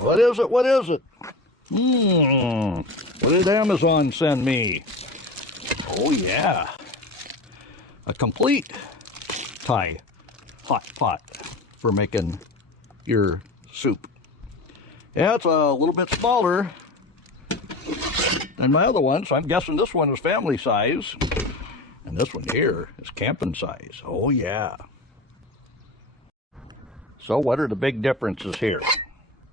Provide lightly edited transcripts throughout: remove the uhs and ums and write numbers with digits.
What is it? What is it? What did Amazon send me? Oh yeah, a complete Thai hot pot for making your soup. Yeah, it's a little bit smaller than my other one, so I'm guessing this one is family size. And this one here is camping size. Oh yeah. So what are the big differences here?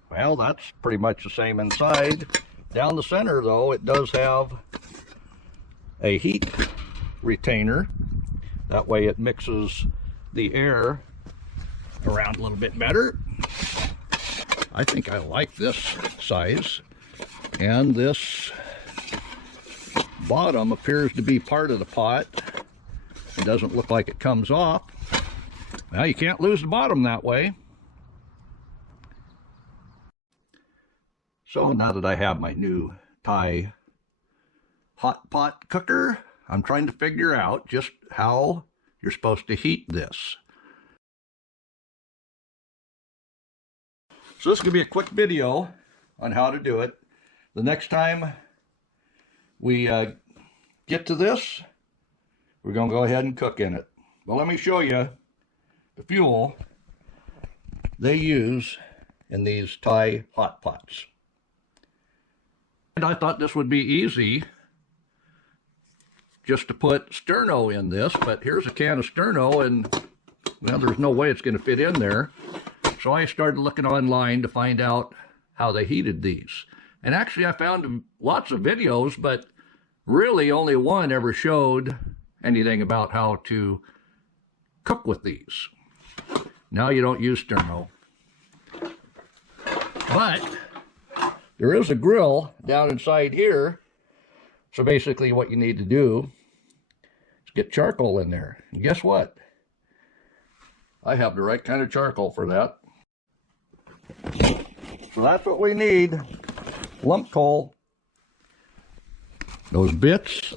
Well, that's pretty much the same inside. Down the center though, it does have a heat retainer. That way it mixes the air around a little bit better. I think I like this size. And this bottom appears to be part of the pot. It doesn't look like it comes off. Well, you can't lose the bottom that way. So now that I have my new Thai hot pot cooker, I'm trying to figure out just how you're supposed to heat this. So this is going to be a quick video on how to do it. The next time we get to this, we're going to go ahead and cook in it. Well, let me show you the fuel they use in these Thai hot pots. And I thought this would be easy just to put sterno in this, but here's a can of sterno and well, there's no way it's going to fit in there. So I started looking online to find out how they heated these. And actually I found lots of videos, but really only one ever showed anything about how to cook with these. Now you don't use sterno. But there is a grill down inside here. So basically what you need to do is get charcoal in there. And guess what? I have the right kind of charcoal for that. So that's what we need. Lump coal. Those bits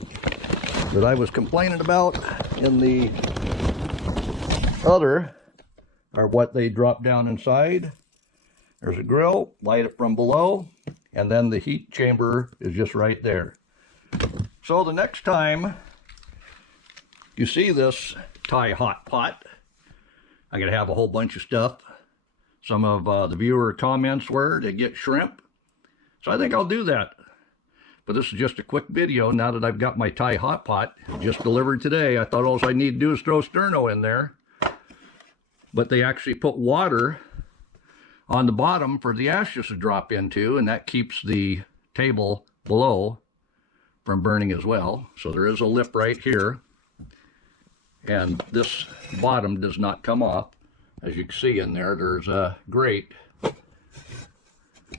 that I was complaining about in the other are what they drop down inside. There's a grill, light it from below, and then the heat chamber is just right there. So the next time you see this Thai hot pot, I'm going to have a whole bunch of stuff. Some of the viewer comments were to get shrimp. So I think I'll do that. But this is just a quick video now that I've got my Thai hot pot just delivered today. I thought all I need to do is throw sterno in there. But they actually put water on the bottom for the ashes to drop into, and that keeps the table below from burning as well. So there is a lip right here. And this bottom does not come off. As you can see in there, there's a grate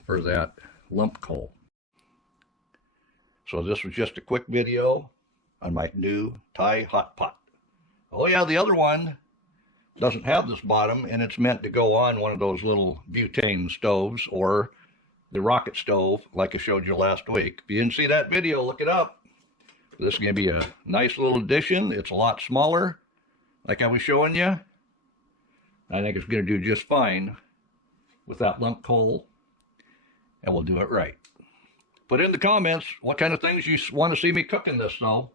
for that lump coal. So this was just a quick video on my new Thai hot pot. Oh yeah, the other one doesn't have this bottom, and it's meant to go on one of those little butane stoves or the rocket stove like I showed you last week. If you didn't see that video, look it up. This is going to be a nice little addition. It's a lot smaller, like I was showing you. I think it's going to do just fine with that lump coal, and we'll do it right. Put in the comments what kind of things you want to see me cook in this, though.